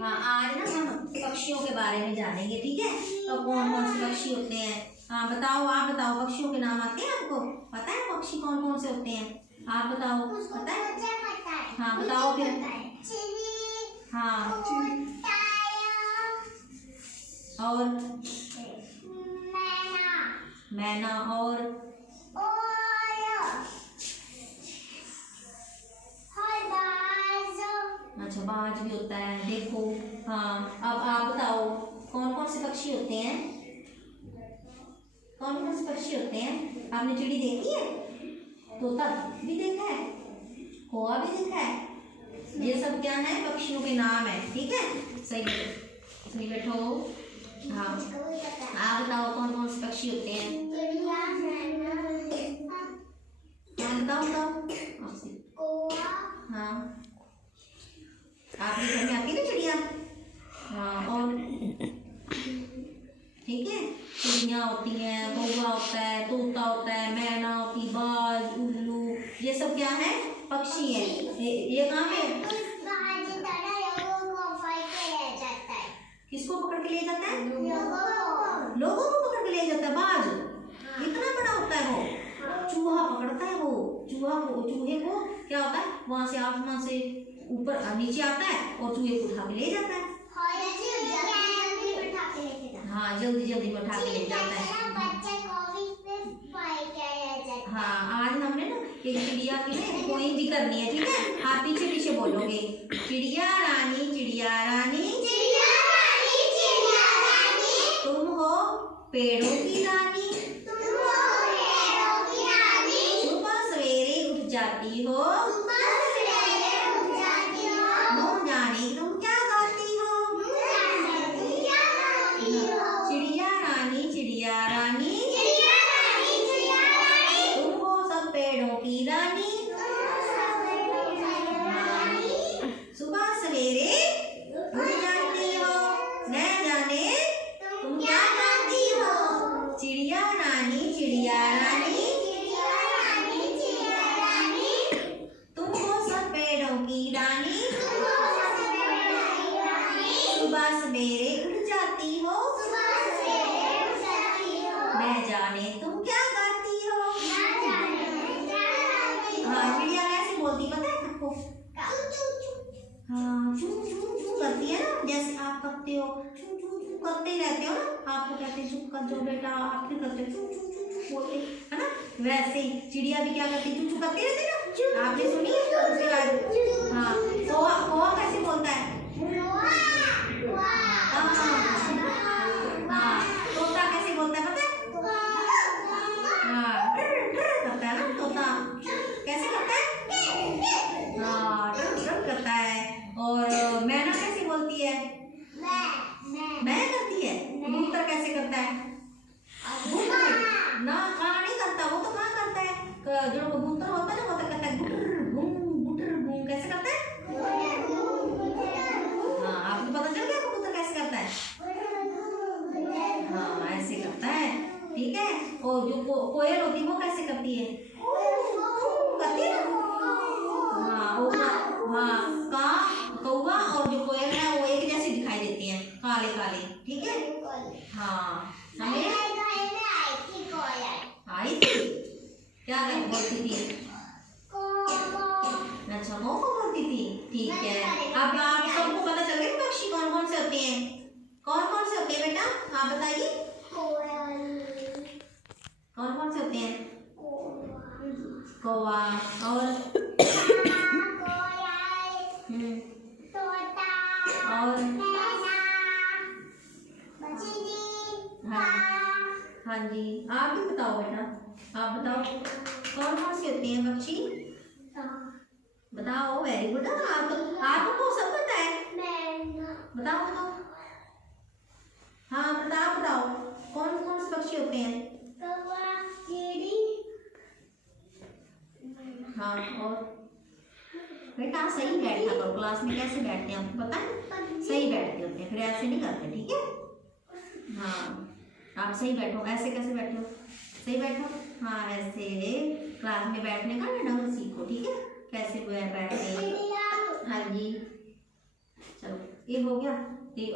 हाँ, आज ना हम पक्षियों के बारे में जानेंगे, ठीक है। तो कौन कौन से पक्षी होते हैं? हाँ बताओ, आप बताओ, पक्षियों के नाम आते हैं आपको? पता है पक्षी कौन कौन से होते हैं? आप बताओ, पता है? हाँ बताओ फिर। हाँ, और मैना, और अच्छा बाज भी होता है, देखो। हाँ, अब आप बताओ कौन कौन से पक्षी होते हैं? कौन कौन से पक्षी होते हैं? आपने चिड़ी देखी है? तोता भी देखा है? कौवा भी देखा है? ये सब क्या है? पक्षियों के नाम है, ठीक है। सही सही बैठो। हाँ, आप बताओ कौन कौन से पक्षी होते हैं? बताओ बताओ। हाँ, आपके घर में आती है ना चिड़िया? हाँ, और ठीक है, चिड़िया होती हैं, कौवा होता है, तोता होता है, मैना होती, बाज, उल्लू, ये सब क्या है? पक्षी है। ये कहाँ पे? किसको पकड़ के ले जाता है? लोगों को पकड़ के ले जाता है बाज। इतना बड़ा होता है वो। चूहा पकड़ता है वो। चूहे को क्या होता है, वहां से आसमान से ऊपर नीचे आता है और चूहे को उठा के ले जाता है। हाँ, जल्दी जल्दी में उठा के ले जाता है। हाँ, आज हमने ना एक चिड़िया की पोएम भी करनी है, ठीक है। आप पीछे पीछे बोलोगे, चिड़िया रानी चिड़िया रानी तुम हो पेड़ों की रानी, सुबह सवेरे उठ जाती हो, मुँह जाने तुम क्या गाती हो। चिड़िया रानी तुम हो सब पेड़ों की रानी, सुबह सवेरे उठ जाती हो, न जाने तुम क्या गाती हो। चिड़िया रानी तुम हो सब पेड़ों की रानी, सुबह सवेरे उठ जाती हो, न जाने तुम क्या गाती हो। हाँ, चिड़िया कैसे बोलती पता है आपको? हाँ, चू चू चू करती है ना, जैसे आप करते हो, चू चू चू करते रहते हो ना, आपको कहते हैं चुप कर जाओ बेटा, आप भी करते हो चू चू चू बोलते है ना, वैसे ही चिड़िया भी क्या करती है? चू चू करती रहती है ना। आपने सुनी है उसके बाद? हाँ, कौवा कैसे बोलता है? हाँ, तोता कैसे बोलता है पता है? हाँ, करता है ना तोता, कैसे करता है? हाँ, करता है। और मैना कैसे बोलती है? मैं करती है। कबूतर कैसे करता है? ना, कहाँ नहीं करता वो, तो कहाँ करता है? जो कबूतर होता है ना, वो तो करता है गुटर घूम, कैसे करता है? हाँ, आपको पता चल गया कबूतर कैसे करता है? हाँ, ऐसे करता है, ठीक है। और जो कोयल होती है वो कैसे करती है? करती है ना। हाँ, कौवा और जो कोयल है वो एक जैसी दिखाई देती है, काले काले, ठीक है। हाँ, हमें आई थी, क्या बोलती थी? अच्छा, को बोलती थी, ठीक है। अब आप सबको पता चल गया पक्षी कौन कौन से होते हैं? कौन कौन से होते हैं बेटा, आप बताइए। कौन कौन से होते हैं? कौवा, और और हाँ जी, आप भी बताओ बेटा, आप बताओ कौन कौन से होते हैं पक्षी? बताओ, वेरी गुड। आपको सब पता है, बताओ बताओ। हाँ बताओ कौन कौन से पक्षी होते हैं? हाँ, और बेटा सही बैठा करो, क्लास में कैसे बैठते हैं आपको पता है? सही बैठते होते हैं, फिर ऐसे नहीं करते, ठीक है। हाँ, आप सही बैठो। ऐसे कैसे बैठो? सही बैठो। हाँ, ऐसे क्लास में बैठने का ना ढंग सीखो, ठीक है, कैसे बैठे। हाँ जी, चलो ये हो गया।